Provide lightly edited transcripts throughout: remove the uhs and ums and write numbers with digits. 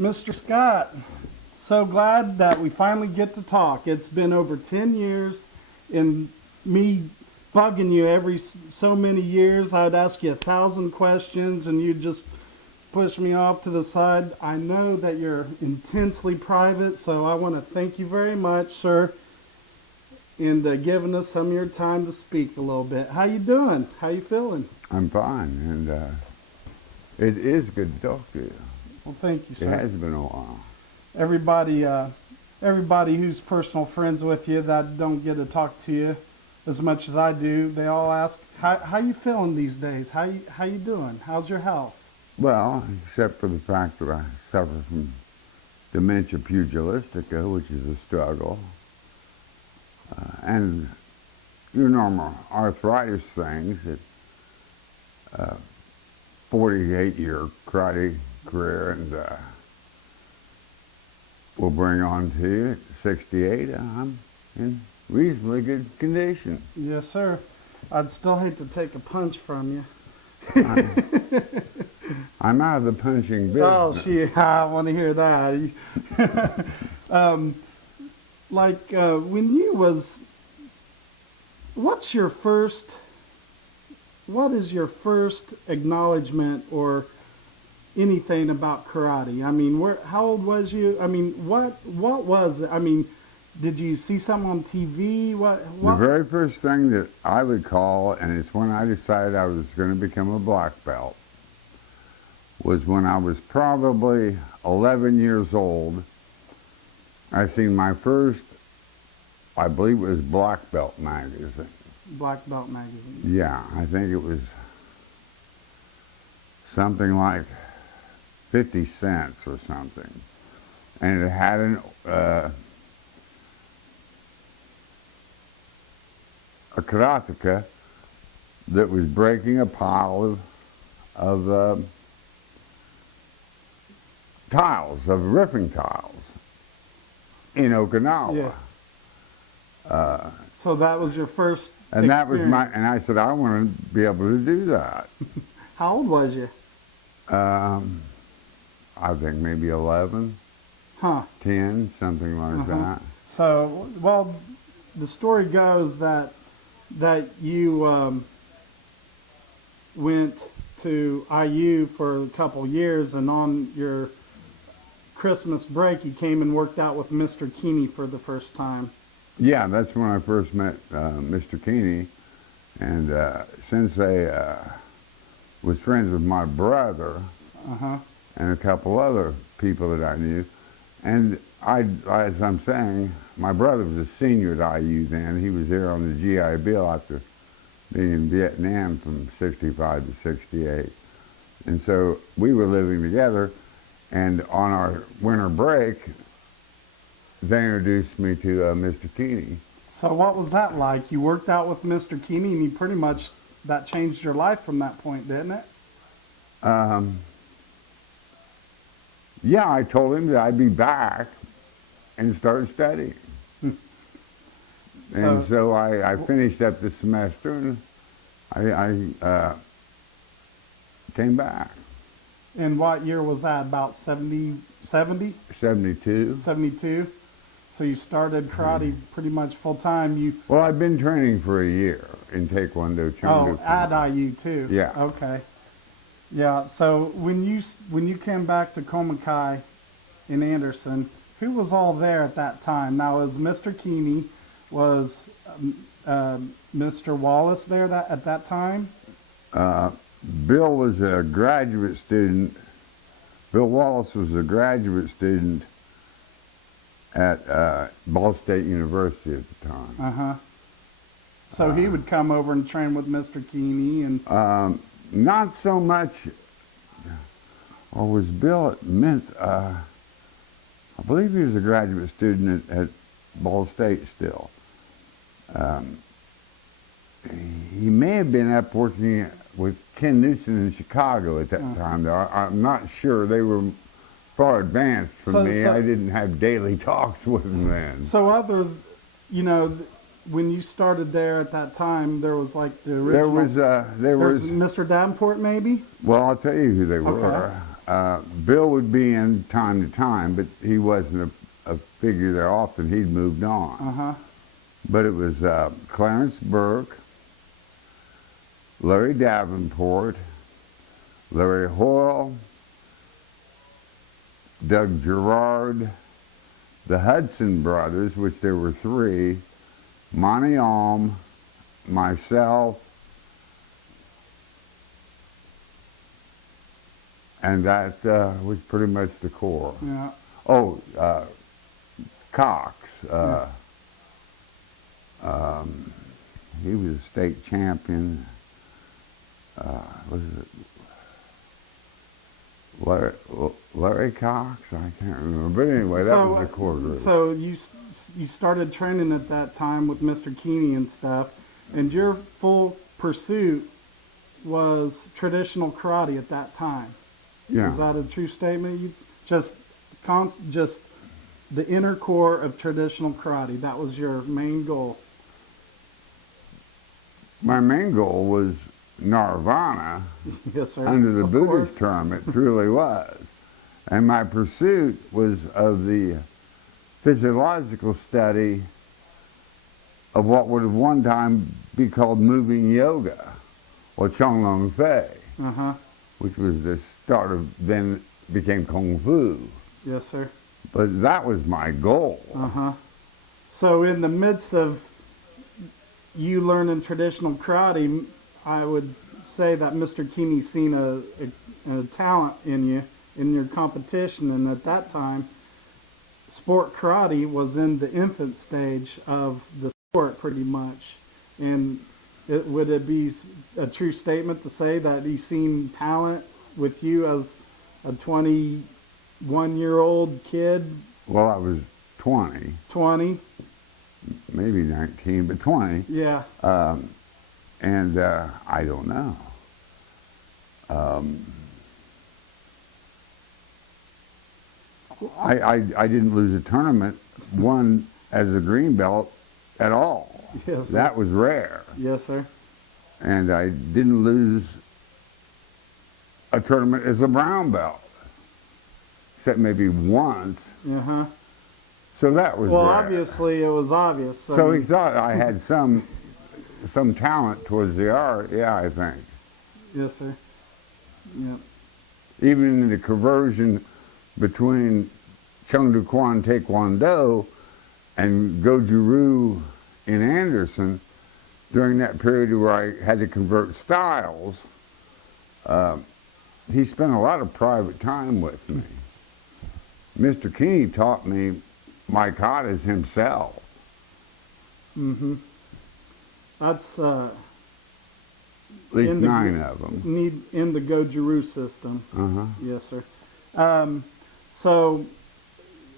Mr. Scott, so glad that we finally get to talk. It's been over 10 years, and me bugging you every so many years. I'd ask you 1,000 questions, and you'd just push me off to the side. I know that you're intensely private, so I want to thank you very much, sir, and giving us some of your time to speak a little bit. How you doing? How you feeling? I'm fine, and it is good to talk to you. Well, thank you, sir. It has been a while. Everybody who's personal friends with you that don't get to talk to you as much as I do, they all ask, how you feeling these days? How you doing? How's your health? Well, except for the fact that I suffer from dementia pugilistica, which is a struggle, and your normal arthritis things that 48-year karate career and will bring on to you at 68. I'm in reasonably good condition. Yes, sir. I'd still hate to take a punch from you. I'm out of the punching business. Oh, shit, I want to hear that. When you was, what is your first acknowledgement or anything about karate? I mean, how old was you? I mean, what was it? I mean, did you see something on TV? What? The very first thing that I would call, and it's when I decided I was going to become a black belt, was when I was probably 11 years old. I seen my first, I believe it was Black Belt magazine. Black Belt magazine. Yeah, I think it was something like 50 cents or something. And it had a karateka that was breaking a pile of tiles, of roofing tiles in Okinawa. Yeah. So that was your first and experience. that was and I said, I want to be able to do that. How old was you? I think maybe 11, 10, something like that. So, well, the story goes that you went to IU for a couple years, and on your Christmas break, you came and worked out with Mr. Keeney for the first time. Yeah, that's when I first met Mr. Keeney, and since I was friends with my brother and a couple other people that I knew, and as I'm saying, my brother was a senior at IU then. He was there on the GI Bill after being in Vietnam from 65 to 68. And so we were living together, and on our winter break, they introduced me to Mr. Keeney. So what was that like? You worked out with Mr. Keeney, and you pretty much, that changed your life from that point, didn't it? Yeah, I told him that I'd be back and start studying. And so I finished up the semester, and I came back. And what year was that? About 70? 72. 72. So you started karate pretty much full time. Well, I've been training for a year in Taekwondo. Oh, at IU too. Yeah. Okay. Yeah. So when you came back to P.K.A. in Anderson, who was all there at that time? Now, was Mr. Keeney, was Mr. Wallace there at that time? Bill was a graduate student. Bill Wallace was a graduate student at Ball State University at the time. So he would come over and train with Mr. Keeney, and not so much. Or was Bill at Mint? I believe he was a graduate student at Ball State still. He may have been up working with Ken Newsom in Chicago at that time, though. I'm not sure. They were far advanced from me. I didn't have daily talks with them then. So when you started there at that time, there was like the original... There was Mr. Davenport, maybe? Well, I'll tell you who they were. Bill would be in time to time, but he wasn't a figure there often. He'd moved on. But it was Clarence Burke, Larry Davenport, Larry Hoyle, Doug Gerard, the Hudson brothers, which there were three, Monty Alm, myself, and that was pretty much the core. Yeah. Oh, Cox. He was a state champion. Was it Larry Cox? I can't remember. But anyway, that was the core group. So you started training at that time with Mr. Keeney and stuff, and your full pursuit was traditional karate at that time. Yeah. Is that a true statement? You just the inner core of traditional karate. That was your main goal. My main goal was Nirvana. Yes, sir. Under the Of Buddhist course. term, it truly was. And my pursuit was of the physiological study of what would have one time be called moving yoga, or Chonglong Fei, which was the start of, then became Kung Fu. Yes, sir. But that was my goal. So in the midst of you learning traditional karate, I would say that Mr. Keeney seen a talent in you, in your competition, and at that time, sport karate was in the infant stage of the sport pretty much. And would it be a true statement to say that he seen talent with you as a 21-year-old kid? Well, I was 20. 20? Maybe 19, but 20. Yeah. And I don't know. I didn't lose a tournament, won as a green belt at all. Yes, sir. That was rare. Yes, sir. And I didn't lose a tournament as a brown belt, except maybe once. So that was well, rare. Obviously, it was obvious. So he thought I had some talent towards the art. Yeah, I think. Yes, sir. Yeah. Even in the conversion between Chung Du Kwan Taekwondo and Goju-Ryu in Anderson, during that period where I had to convert styles, he spent a lot of private time with me. Mr. Keeney taught me my katas himself. That's At least 9 of them. in the Goju-Ryu system. Yes, sir. So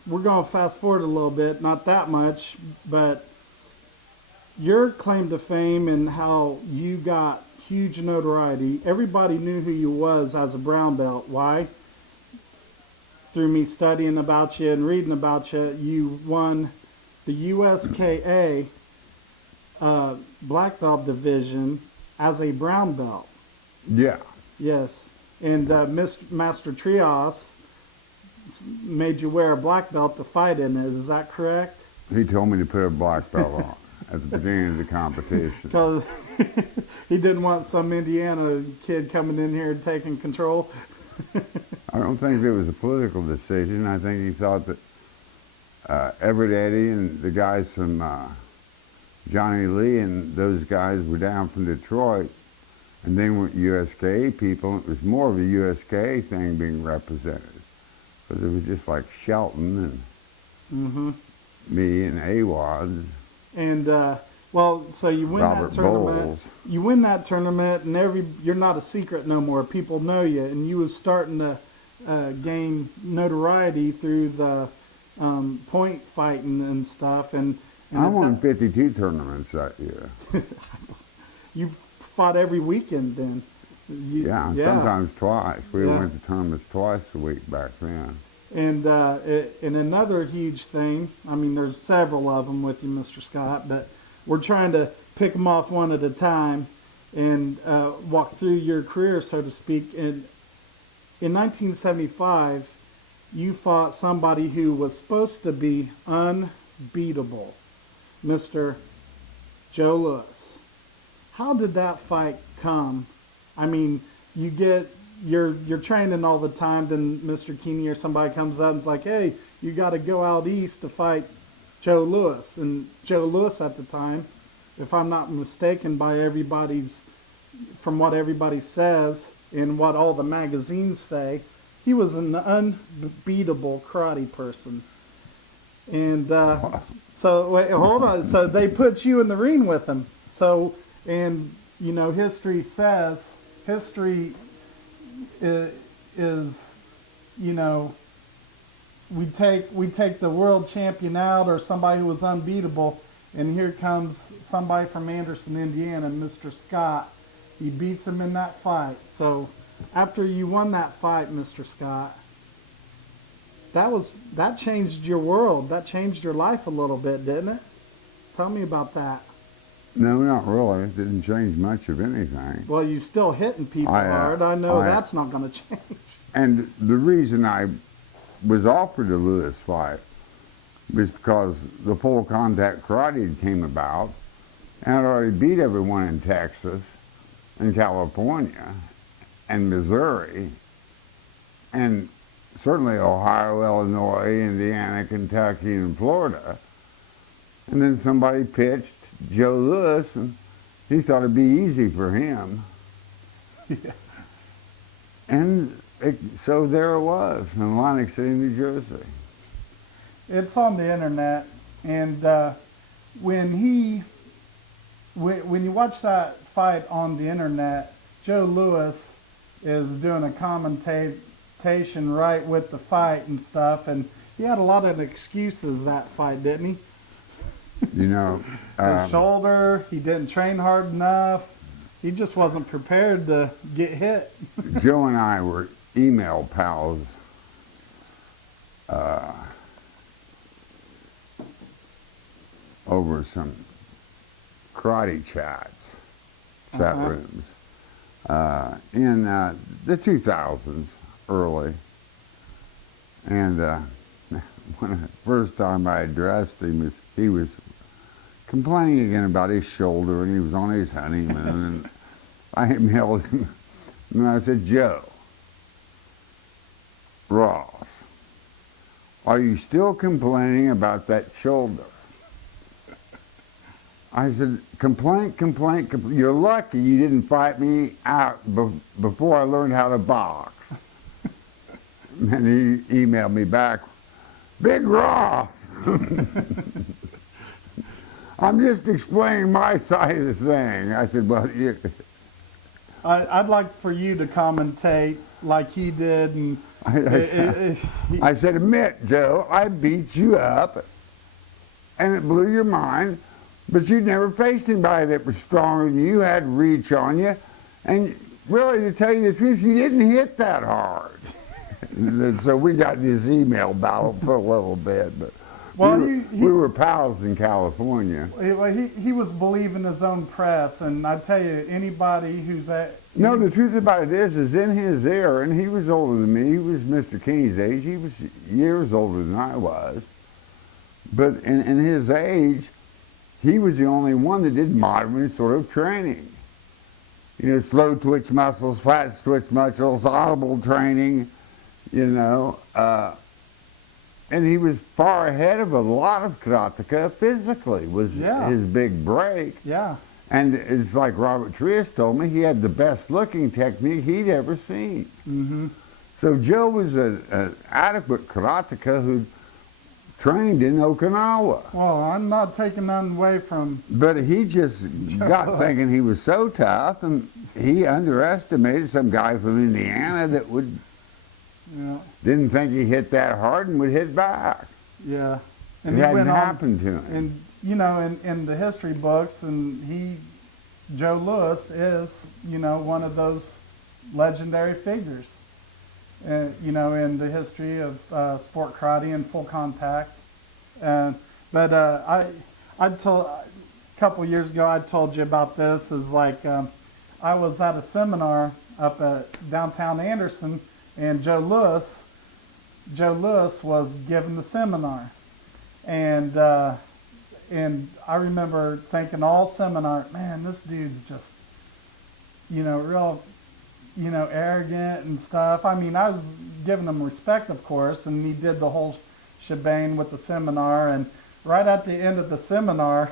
we're going to fast forward a little bit, not that much, but your claim to fame and how you got huge notoriety. Everybody knew who you was as a brown belt. Why? Through me studying about you and reading about you, you won the USKA black belt division as a brown belt. Yeah. Yes. And Master Trios made you wear a black belt to fight in it. Is that correct? He told me to put a black belt on at the beginning of the competition. Because he didn't want some Indiana kid coming in here and taking control. I don't think it was a political decision. I think he thought that Everett Eddy and the guys from Johnny Lee and those guys were down from Detroit, and they weren't USKA people. It was more of a USKA thing being represented. Because it was just like Shelton and me and Awad. And well, so you win Robert that tournament. Bowles. You win that tournament, and you're not a secret no more. People know you, and you was starting to gain notoriety through the point fighting and stuff. And I won 52 tournaments that year. You fought every weekend then. Yeah, sometimes twice. We went to tournaments twice a week back then. And another huge thing, I mean, there's several of them with you, Mr. Scott, but we're trying to pick them off one at a time and walk through your career, so to speak. And in 1975, you fought somebody who was supposed to be unbeatable, Mr. Joe Louis. How did that fight come? I mean, you're training all the time, then Mr. Keeney or somebody comes up and is like, hey, you got to go out east to fight Joe Louis. And Joe Louis at the time, if I'm not mistaken from what everybody says and what all the magazines say, he was an unbeatable karate person. And so, wait, hold on. So they put you in the ring with him. So, and, you know, history is, you know, we take the world champion out or somebody who was unbeatable, and here comes somebody from Anderson, Indiana, Mr. Scott. He beats him in that fight. So after you won that fight, Mr. Scott, that changed your world. That changed your life a little bit, didn't it? Tell me about that. No, not really. It didn't change much of anything. Well, you're still hitting people hard. I know that's not going to change. And the reason I was offered a Louis fight was because the full contact karate came about, and I'd already beat everyone in Texas and California and Missouri and certainly Ohio, Illinois, Indiana, Kentucky, and Florida. And then somebody pitched Joe Louis, and he thought it'd be easy for him. Yeah. And so there it was in Atlantic City, New Jersey. It's on the internet, and when you watch that fight on the internet, Joe Louis is doing a commentation right with the fight and stuff, and he had a lot of excuses that fight, didn't he? You know, His shoulder, he didn't train hard enough. He just wasn't prepared to get hit. Joe and I were email pals over some karate chat rooms in the 2000s, early. And when the first time I addressed him, he was complaining again about his shoulder, and he was on his honeymoon. And I emailed him, and I said, Joe, Ross, are you still complaining about that shoulder? I said, complaint. You're lucky you didn't fight me out before I learned how to box. And he emailed me back, Big Ross, I'm just explaining my side of the thing. I said, well, I'd like for you to commentate like he did. And I said, admit, Joe, I beat you up, and it blew your mind, but you'd never faced anybody that was stronger than you, had reach on you, and really, to tell you the truth, you didn't hit that hard. And so we got in this email battle for a little bit, but well, we were pals in California. He was believing his own press, and I tell you, anybody who's at... No, the truth about it is in his era, and he was older than me, he was Mr. Keeney's age, he was years older than I was, but in his age, he was the only one that did modern sort of training. You know, slow twitch muscles, flat twitch muscles, audible training, you know, and he was far ahead of a lot of karateka physically, was his big break. Yeah. And it's like Robert Trias told me, he had the best looking technique he'd ever seen. Mm-hmm. So Joe was an adequate karateka who trained in Okinawa. Well, I'm not taking nothing away from... But he just got thinking he was so tough, and he underestimated some guy from Indiana that didn't think he hit that hard and would hit back. Yeah. And it hadn't happened to him. And, you know, in the history books, and Joe Louis is, you know, one of those legendary figures, you know, in the history of sport karate and full contact. But I told, a couple years ago, I told you about this, is like I was at a seminar up at downtown Anderson, and Joe Lewis was giving the seminar, and I remember thinking all seminar, man, this dude's just, real, arrogant and stuff. I mean, I was giving him respect, of course, and he did the whole shebang with the seminar. And right at the end of the seminar,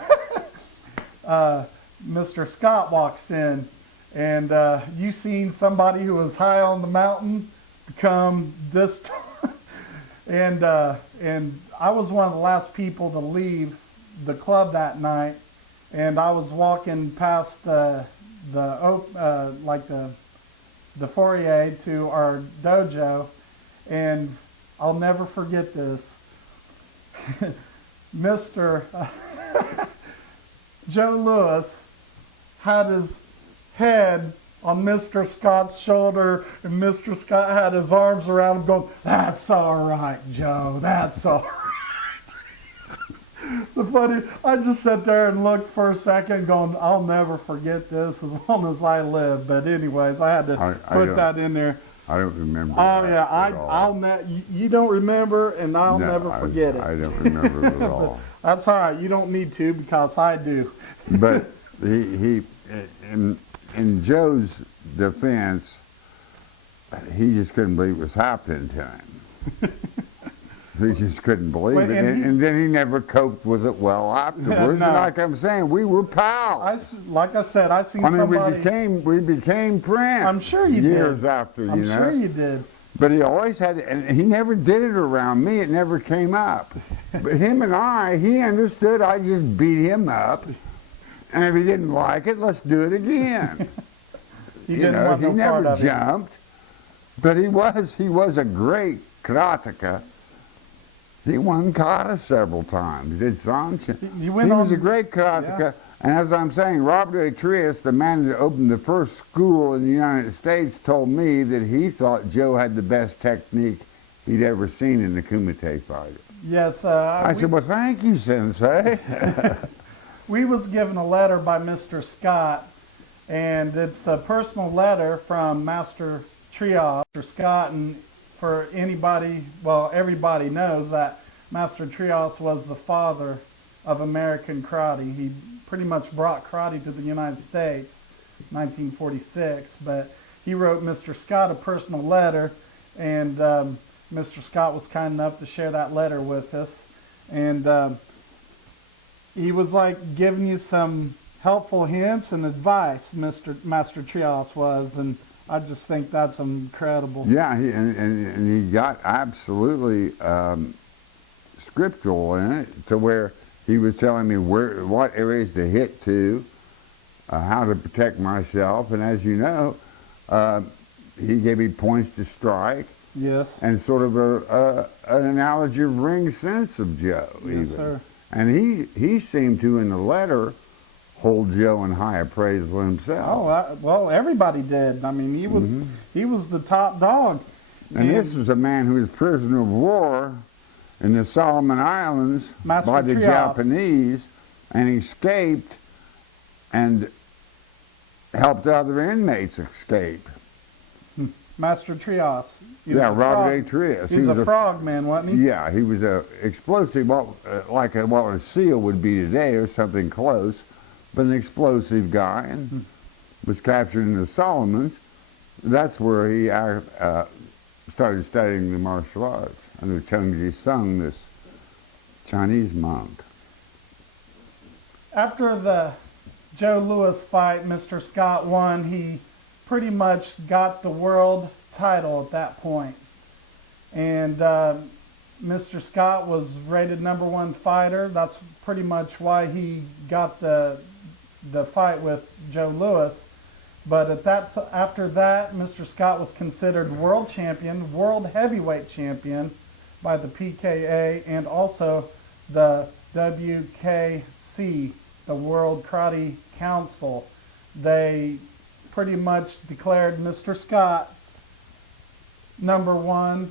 Mr. Scott walks in, and you seen somebody who was high on the mountain become this. And I was one of the last people to leave the club that night, and I was walking past the foyer to our dojo, and I'll never forget this. Mr. Joe Lewis had his head on Mr. Scott's shoulder, and Mr. Scott had his arms around him going, "That's all right, Joe, that's all right." The funny, I just sat there and looked for a second going, I'll never forget this as long as I live. But anyways, I had to put that in there. I don't remember. Oh yeah, you don't remember, and I'll never forget it. I don't remember it at all. That's all right. You don't need to, because I do. But he in Joe's defense, he just couldn't believe it was happening to him. He just couldn't believe it. And then he never coped with it well afterwards. No. And like I'm saying, we were pals. Like I said, I seen somebody. somebody. We became friends. I'm sure you years did. After, I'm sure you did. But he always had, and he never did it around me. It never came up. But him and he understood. I just beat him up. And if he didn't like it, let's do it again. He never jumped. But he was a great karateka. He won kata several times. He did Sancha. He was a great karateka. Yeah. And as I'm saying, Robert A. Trias, the man that opened the first school in the United States, told me that he thought Joe had the best technique he'd ever seen in the Kumite fighter. Yes. I said, well, thank you, Sensei. We was given a letter by Mr. Scott, and it's a personal letter from Master Trias. Mr. Scott, and for anybody, well, everybody knows that Master Trias was the father of American karate. He pretty much brought karate to the United States in 1946, but he wrote Mr. Scott a personal letter, and Mr. Scott was kind enough to share that letter with us, and he was like giving you some helpful hints and advice, Master Trias was, and I just think that's incredible. Yeah, and he got absolutely scriptural in it, to where he was telling me what areas to hit to, how to protect myself, and as you know, he gave me points to strike. Yes. And sort of an analogy of ring sense of Joe. Yes, even. Sir. And he seemed to, in the letter, hold Joe in high appraisal himself. Oh, well, everybody did. I mean, he was the top dog. And this was a man who was prisoner of war in the Solomon Islands by the Japanese, and escaped and helped other inmates escape. Master Trias. Yeah, Robert A. Trias. He was a frog man, wasn't he? Yeah, he was a explosive, like what a SEAL would be today, or something close, but an explosive guy, and was captured in the Solomons. That's where he started studying the martial arts under Chengji Sung, this Chinese monk. After the Joe Lewis fight, Mr. Scott won. He pretty much got the world title at that point. And Mr. Scott was rated #1 fighter. That's pretty much why he got the fight with Joe Lewis. But after that, Mr. Scott was considered world champion, world heavyweight champion by the P.K.A. and also the WKC, the World Karate Council. They pretty much declared Mr. Scott #1,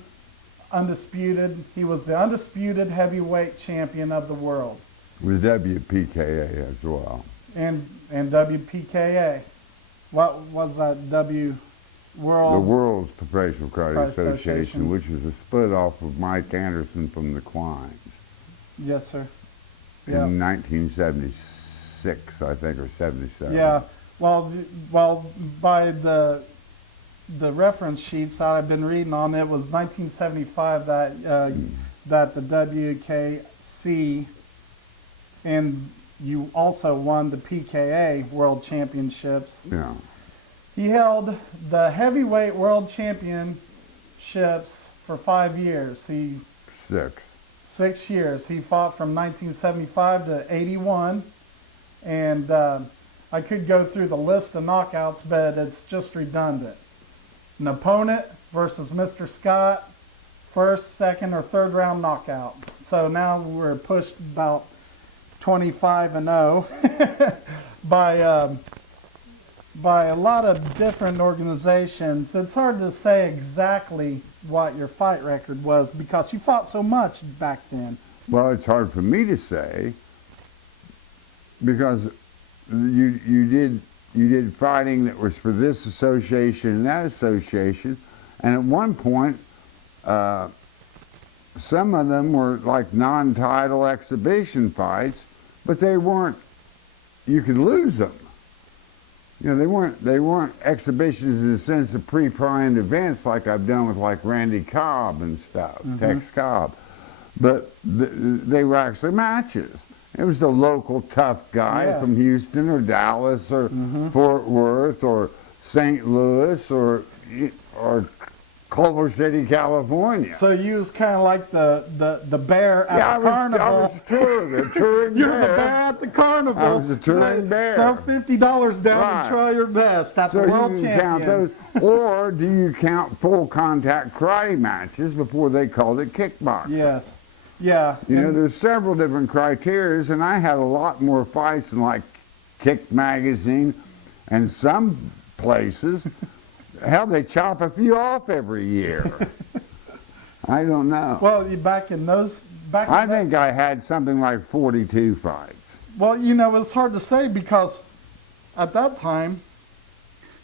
undisputed. He was the undisputed heavyweight champion of the world. With WPKA as well. And WPKA. What was that? the World World's Professional Karate Karate Association, Association. which was a split off of Mike Anderson from the Quines Yes, sir. Yeah. in 1976, I think, or 77. Yeah. Well, by the reference sheets that I've been reading on, it was 1975 that the WKC, and you also won the P.K.A. World Championships. Yeah. He held the heavyweight world championships for 5 years. 6 years. He fought from 1975 to 81. And I could go through the list of knockouts, but it's just redundant. An opponent versus Mr. Scott, first, second, or third round knockout. So now we're pushed about 25-0 by a lot of different organizations. It's hard to say exactly what your fight record was because you fought so much back then. Well, it's hard for me to say because you did fighting that was for this association and that association, and at one point, some of them were like non-title exhibition fights, but they weren't. You could lose them. You know, they weren't exhibitions in the sense of pre-planned events like I've done with like Randy Cobb and stuff, Tex Cobb, but they were actually matches. It was the local tough guy from Houston or Dallas or Fort Worth or St. Louis or Culver City, California. So you was kind of like the bear at the carnival. I was the touring You're bear. the bear at the carnival. I was the touring bear. Throw $50 down Right. and try your best at So the world you can champion. count those, or do you count full contact karate matches before they called it kickboxing? Yes. Yeah. You know, there's several different criterias, and I had a lot more fights in like Kick magazine, and some places, hell, they chop a few off every year. I don't know. Well, back in those I think I had something like 42 fights. Well, you know, it's hard to say because at that time,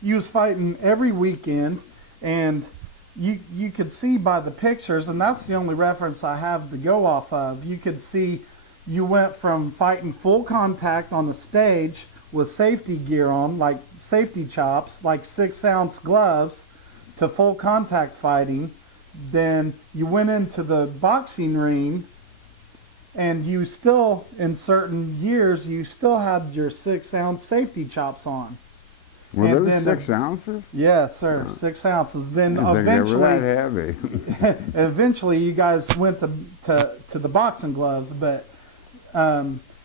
you was fighting every weekend, and you could see by the pictures, and that's the only reference I have to go off of. You could see you went from fighting full contact on the stage with safety gear on, like safety chops, like 6-ounce gloves, to full contact fighting. Then you went into the boxing ring, and you still, in certain years, you still had your 6-ounce safety chops on. Were And those then 6 ounces? Yes, sir, 6 ounces. Then I didn't think they were eventually, that heavy. eventually, you guys went to the boxing gloves. But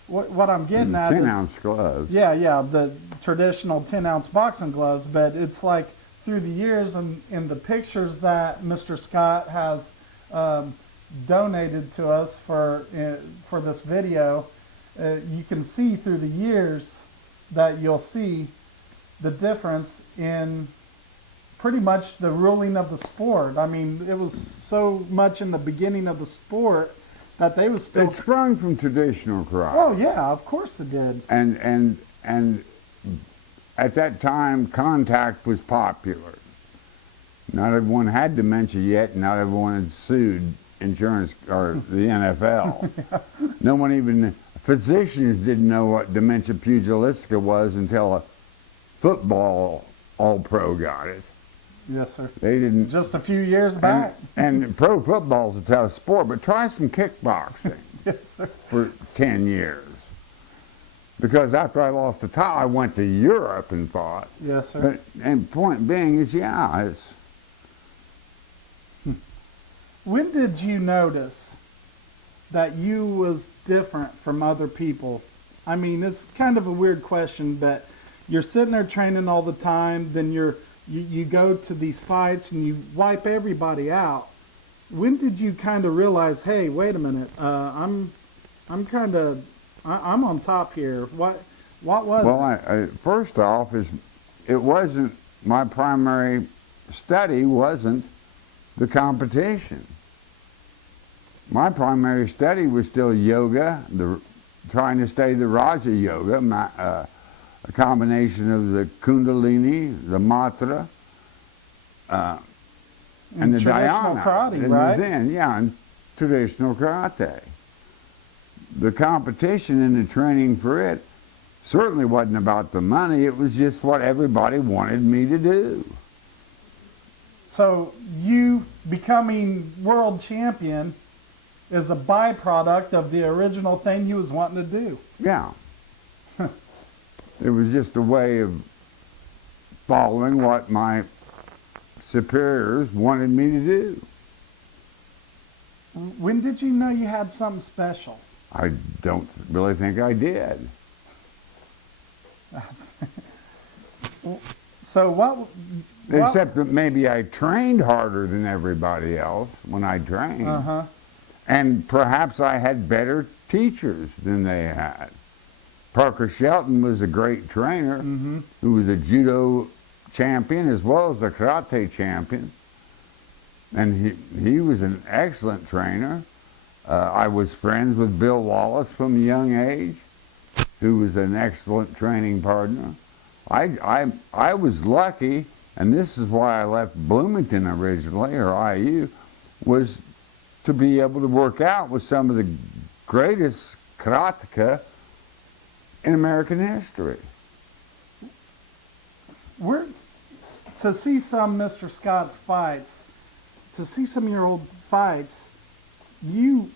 what I'm getting at 10 is, ounce gloves. yeah, the traditional 10-ounce boxing gloves. But it's like through the years and in the pictures that Mr. Scott has donated to us for this video, you can see through the years that you'll see the difference in pretty much the ruling of the sport. I mean, it was so much in the beginning of the sport that they was still... It sprung from traditional karate. Oh yeah, of course it did. And at that time, contact was popular. Not everyone had dementia yet. Not everyone had sued insurance or the NFL. No one even... Physicians didn't know what dementia pugilistica was until a football all-pro got it. Yes, sir. They didn't... Just a few years back. And pro football's a tough sport, but try some kickboxing Yes, sir. for 10 years. Because after I lost the title, I went to Europe and fought. Yes, sir. But, and point being is, yeah, it's... When did you notice that you was different from other people? I mean, it's kind of a weird question, but you're sitting there training all the time, then you go to these fights and you wipe everybody out. When did you kind of realize, hey, wait a minute, I'm on top here? What was it? Well, first off, it wasn't, my primary study wasn't the competition. My primary study was still yoga, trying to stay the Raja Yoga, a combination of the Kundalini, the Matra, and the traditional dhyana karate, in right? the Zen, yeah, in traditional karate. The competition and the training for it certainly wasn't about the money. It was just what everybody wanted me to do. So you becoming world champion is a byproduct of the original thing you was wanting to do. Yeah. It was just a way of following what my superiors wanted me to do. When did you know you had something special? I don't really think I did. So what Except that maybe I trained harder than everybody else when I trained. Uh-huh. And perhaps I had better teachers than they had. Parker Shelton was a great trainer who was a judo champion as well as a karate champion. And he was an excellent trainer. I was friends with Bill Wallace from a young age, who was an excellent training partner. I was lucky, and this is why I left Bloomington originally, or IU, was to be able to work out with some of the greatest karateka in American history. To see some Mr. Scott's fights, to see some of your old fights, you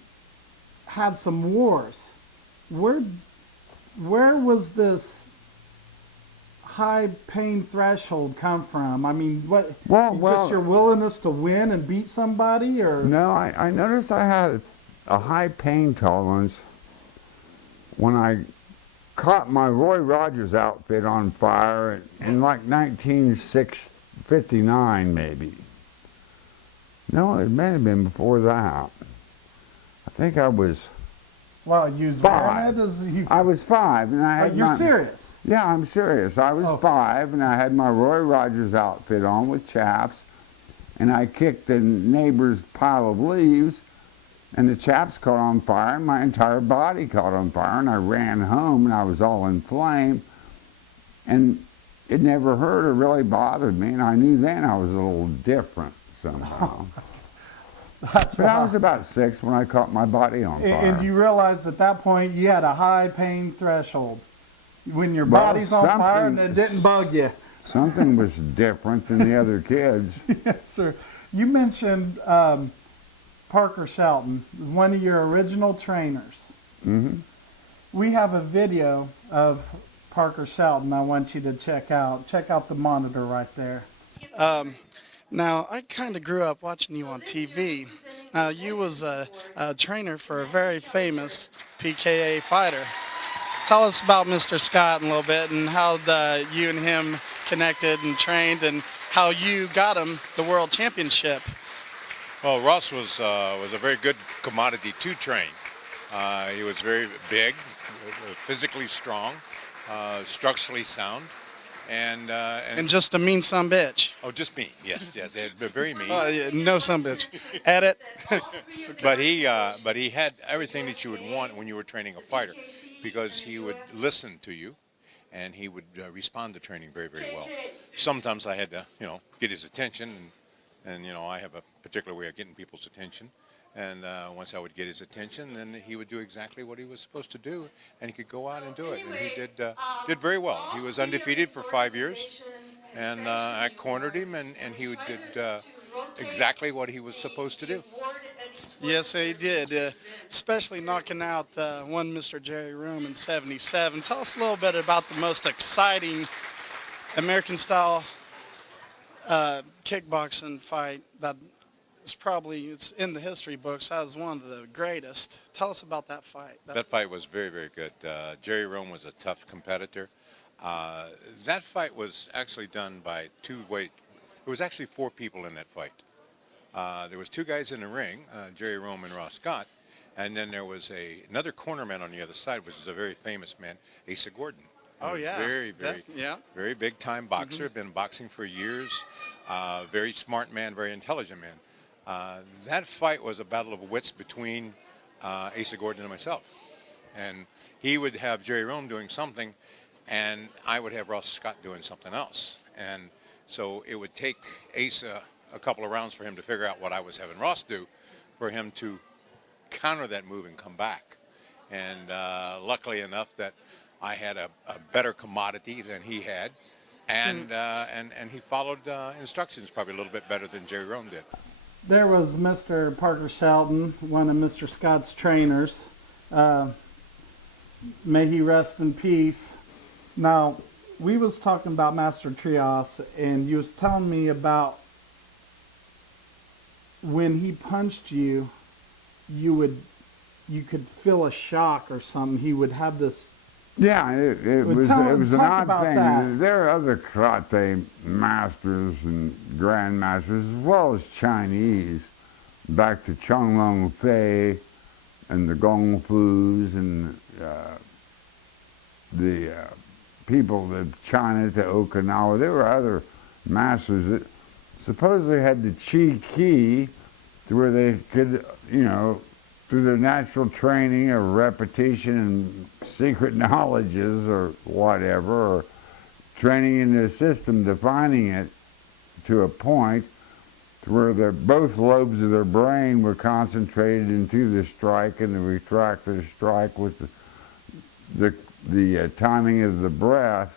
had some wars. Where was this high pain threshold come from? I mean, what? Just your willingness to win and beat somebody, or? No, I noticed I had a high pain tolerance when I caught my Roy Rogers outfit on fire in like 1959, maybe. No, it may have been before that. I think I was Well, you was 5. wearing it as you. I was 5, and I had. You're serious? Yeah, I'm serious. I was 5, and I had my Roy Rogers outfit on with chaps, and I kicked the neighbor's pile of leaves, and the chaps caught on fire, and my entire body caught on fire, and I ran home, and I was all inflamed, and it never hurt or really bothered me, and I knew then I was a little different somehow. But I was about 6 when I caught my body on fire. And you realized at that point you had a high pain threshold. When your body's on fire and it didn't bug you. Something was different than the other kids. Yes, sir. You mentioned Parker Shelton, one of your original trainers. Mm-hmm. We have a video of Parker Shelton I want you to check out. Check out the monitor right there. Now, I kind of grew up watching you on TV. Now, you was a trainer for a very famous P.K.A. fighter. Tell us about Mr. Scott a little bit and how you and him connected and trained and how you got him the world championship. Well, Ross was a very good commodity to train. He was very big, physically strong, structurally sound, and just a mean son bitch. Oh, just mean. Yes, they're very mean. Yeah, no son bitch. Edit. But he had everything that you would want when you were training a fighter, because he would listen to you, and he would respond to training very, very well. Sometimes I had to, get his attention, and I have a particular way of getting people's attention. And once I would get his attention, then he would do exactly what he was supposed to do, and he could go out and do it. And he did very well. He was undefeated for 5 years, and I cornered him, and he did exactly what he was supposed to do. Yes, he did, especially knocking out one Mr. Jerry Room in '77. Tell us a little bit about the most exciting American-style kickboxing fight that it's in the history books as one of the greatest. Tell us about that fight. That fight was very, very good. Jerry Rome was a tough competitor. That fight was actually done by there was actually 4 people in that fight. There was 2 guys in the ring, Jerry Rome and Ross Scott, and then there was another cornerman on the other side, which is a very famous man, Asa Gordon. Oh, yeah. Very big time boxer, been boxing for years, very smart man, very intelligent man. That fight was a battle of wits between Asa Gordon and myself. And he would have Jerry Rome doing something, and I would have Ross Scott doing something else. And So it would take Ace a couple of rounds for him to figure out what I was having Ross do, for him to counter that move and come back. And luckily enough that I had a better commodity than he had, and he followed instructions probably a little bit better than Jerry Rome did. There was Mr. Parker Shelton, one of Mr. Scott's trainers. May he rest in peace. Now, we was talking about Master Trios, and you was telling me about when he punched you, you could feel a shock or something. He would have this. Yeah, it was an odd thing. That. There are other karate masters and grandmasters, as well as Chinese, back to Chung Lung Fei and the Gong Fus and the people of China to Okinawa. There were other masters that supposedly had the Chi Ki to where they could, through their natural training or repetition and secret knowledges or whatever, or training in the system, defining it to a point to where both lobes of their brain were concentrated into the strike and the retractor strike with the timing of the breath,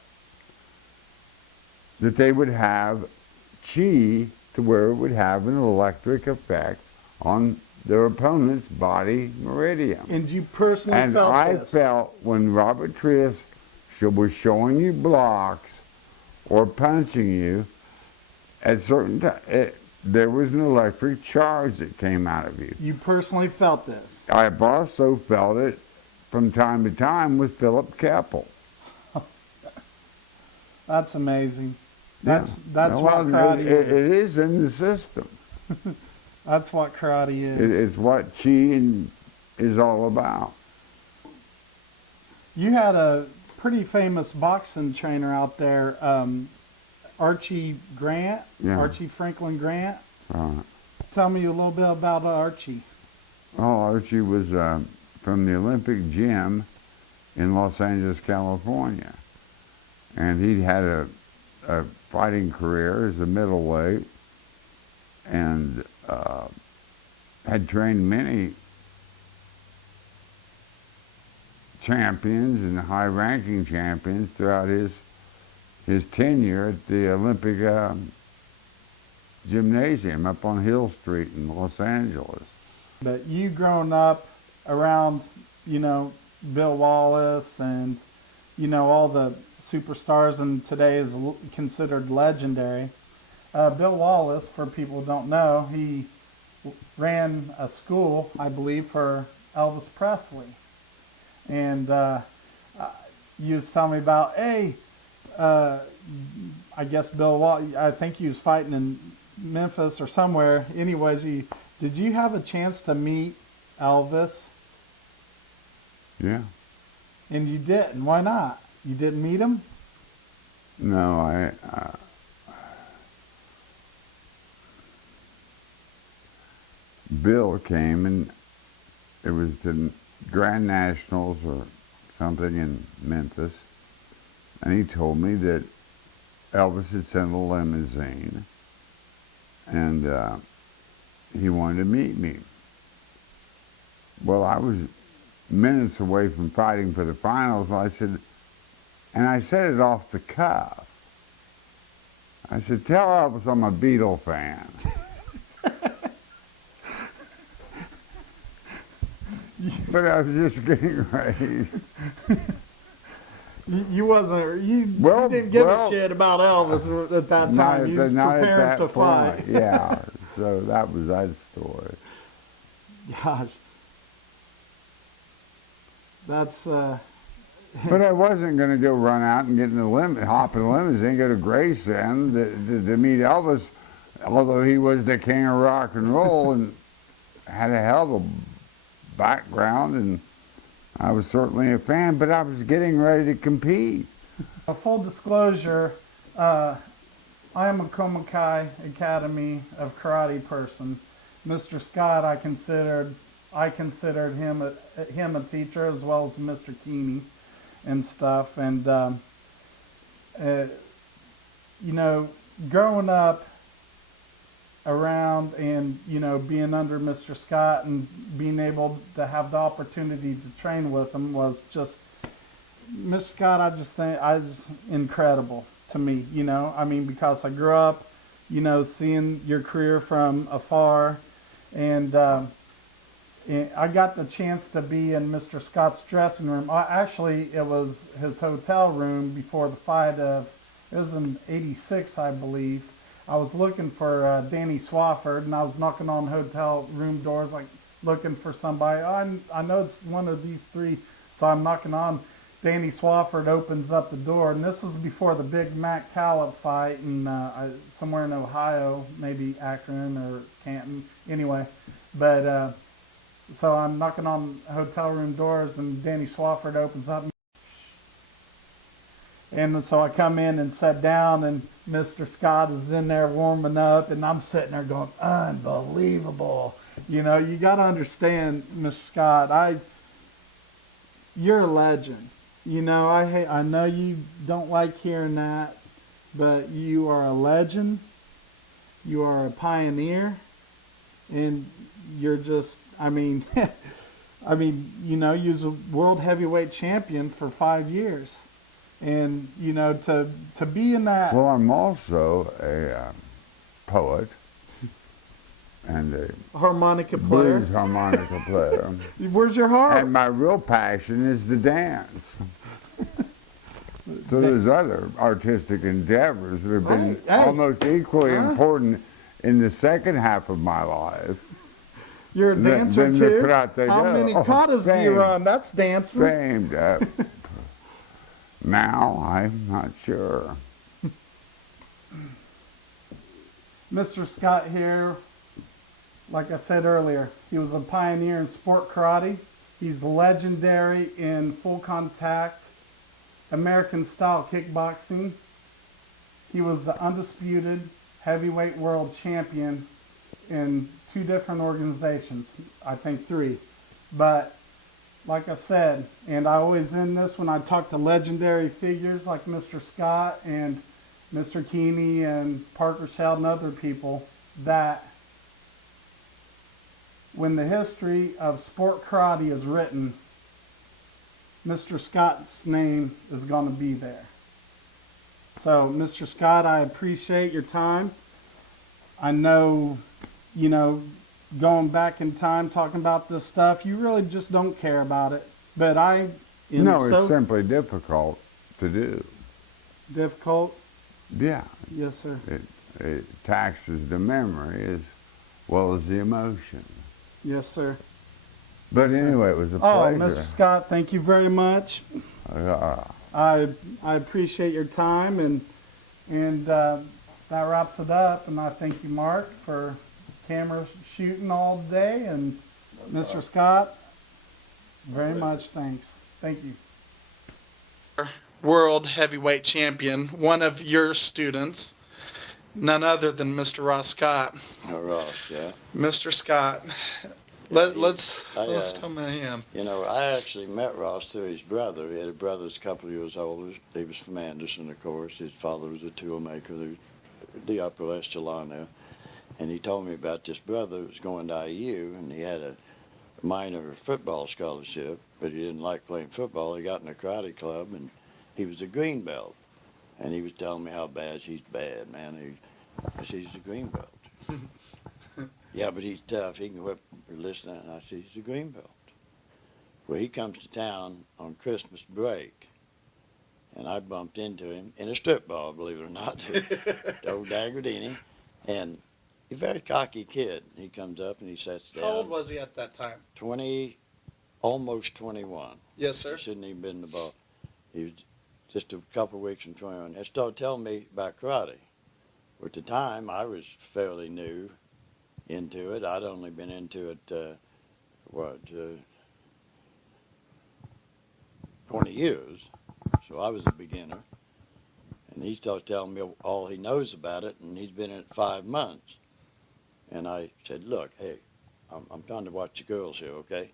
that they would have chi to where it would have an electric effect on their opponent's body meridian. And you personally felt And this? I felt when Robert Trias was showing you blocks or punching you, at certain times, there was an electric charge that came out of you. You personally felt this? I've also felt it from time to time with Philip Keppel. That's amazing. Yeah. That's what karate it is. It is in the system. That's what karate is. It's what chi is all about. You had a pretty famous boxing trainer out there, Archie Grant, Yeah. Archie Franklin Grant. Right. Tell me a little bit about Archie. Oh, Archie was from the Olympic Gym in Los Angeles, California. And he had a fighting career as a middleweight and had trained many champions and high-ranking champions throughout his tenure at the Olympic Gymnasium up on Hill Street in Los Angeles. But you growing up around, Bill Wallace and, all the superstars, and today is considered legendary. Bill Wallace, for people who don't know, he ran a school, I believe, for Elvis Presley. And you was telling me about, I guess Bill Wallace, I think he was fighting in Memphis or somewhere. Anyways, did you have a chance to meet Elvis? Yeah. And you didn't. Why not? You didn't meet him? No, Bill came, and it was the Grand Nationals or something in Memphis, and he told me that Elvis had sent a limousine, and he wanted to meet me. Well, I was minutes away from fighting for the finals, and I said it off the cuff. I said, tell Elvis I'm a Beatle fan. But I was just getting ready. You didn't give a shit about Elvis at that time. You was preparing to fight. Yeah, so that was that story. Gosh. That's... But I wasn't going to go run out and get in the hop in the limousine, go to Graceland to meet Elvis, although he was the king of rock and roll and had a hell of a background, and I was certainly a fan, but I was getting ready to compete. A full disclosure, I am a P.K.A. Academy of Karate person. Mr. Scott, I considered him a teacher, as well as Mr. Keeney and stuff. And growing up around and, being under Mr. Scott and being able to have the opportunity to train with him was just, Mr. Scott, I just think, incredible to me, because I grew up, seeing your career from afar, and I got the chance to be in Mr. Scott's dressing room. Actually, it was his hotel room before the fight it was in '86, I believe. I was looking for Danny Swafford, and I was knocking on hotel room doors, like looking for somebody. Oh, I know it's one of these three, so I'm knocking on. Danny Swafford opens up the door, and this was before the big Matt Callip fight in somewhere in Ohio, maybe Akron or Canton. Anyway, but so I'm knocking on hotel room doors, and Danny Swafford opens up. And so I come in and sat down, and Mr. Scott is in there warming up, and I'm sitting there going, unbelievable. You got to understand, Mr. Scott, you're a legend. I know you don't like hearing that, but you are a legend. You are a pioneer, and you're just, you was a world heavyweight champion for 5 years. And, to be in that. Well, I'm also a poet and a harmonica player. Blues harmonica player. Where's your heart? And my real passion is to dance. So there's other artistic endeavors that have been almost equally important in the second half of my life. You're a dancer too? How many katas do you run? That's dancing. Famed. Now, I'm not sure. Mr. Scott here, like I said earlier, he was a pioneer in sport karate. He's legendary in full contact American style kickboxing. He was the undisputed heavyweight world champion in 2 different organizations, I think 3. But like I said, and I always end this when I talk to legendary figures like Mr. Scott and Mr. Keeney and Parker Sheldon and other people, that when the history of sport karate is written, Mr. Scott's name is going to be there. So, Mr. Scott, I appreciate your time. I know, going back in time, talking about this stuff, you really just don't care about it. But it's simply difficult to do. Difficult? Yeah. Yes, sir. It taxes the memory as well as the emotion. Yes, sir. But anyway, it was a pleasure. Oh, Mr. Scott, thank you very much. I appreciate your time, and that wraps it up. And I thank you, Mark, for camera shooting all day, and Mr. Scott, very much thanks. Thank you. World heavyweight champion, one of your students, none other than Mr. Ross Scott. Oh, Ross, yeah. Mr. Scott, let's tell him. I actually met Ross through his brother. He had a brother that's a couple of years older. He was from Anderson, of course. His father was a tool maker, the upper echelon there. And he told me about this brother who was going to IU, and he had a minor football scholarship, but he didn't like playing football. He got in a karate club, and he was a green belt. And he was telling me how bad he's bad, man. I said, he's a green belt. Yeah, but he's tough. He can whip or listen. And I said, he's a green belt. Well, he comes to town on Christmas break, and I bumped into him in a strip ball, believe it or not, to old Dagradini. And he's a very cocky kid. He comes up and he sits down. How old was he at that time? 20, almost 21. Yes, sir. He shouldn't even been in the ball. He was just a couple of weeks from 21. He started telling me about karate. At the time, I was fairly new into it. I'd only been into it, 20 years. So I was a beginner. And he started telling me all he knows about it, and he's been in it 5 months. And I said, look, hey, I'm trying to watch the girls here, okay?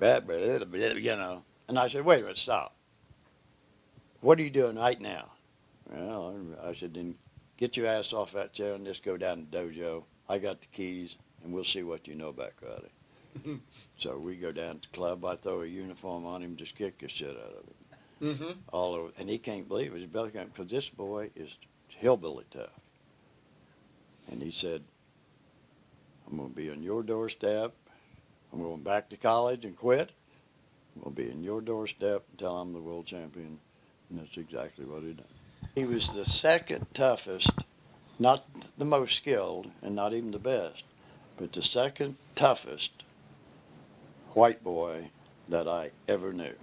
And I said, wait a minute, stop. What are you doing right now? Well, I said, then get your ass off that chair and just go down to the dojo. I got the keys, and we'll see what you know about karate. So we go down to the club. I throw a uniform on him, just kick the shit out of him. Mm-hmm. All over. And he can't believe it. His belly can't, because this boy is hillbilly tough. And he said, I'm going to be on your doorstep. I'm going back to college and quit. I'm going to be in your doorstep until I'm the world champion. And that's exactly what he did. He was the second toughest, not the most skilled and not even the best, but the second toughest white boy that I ever knew.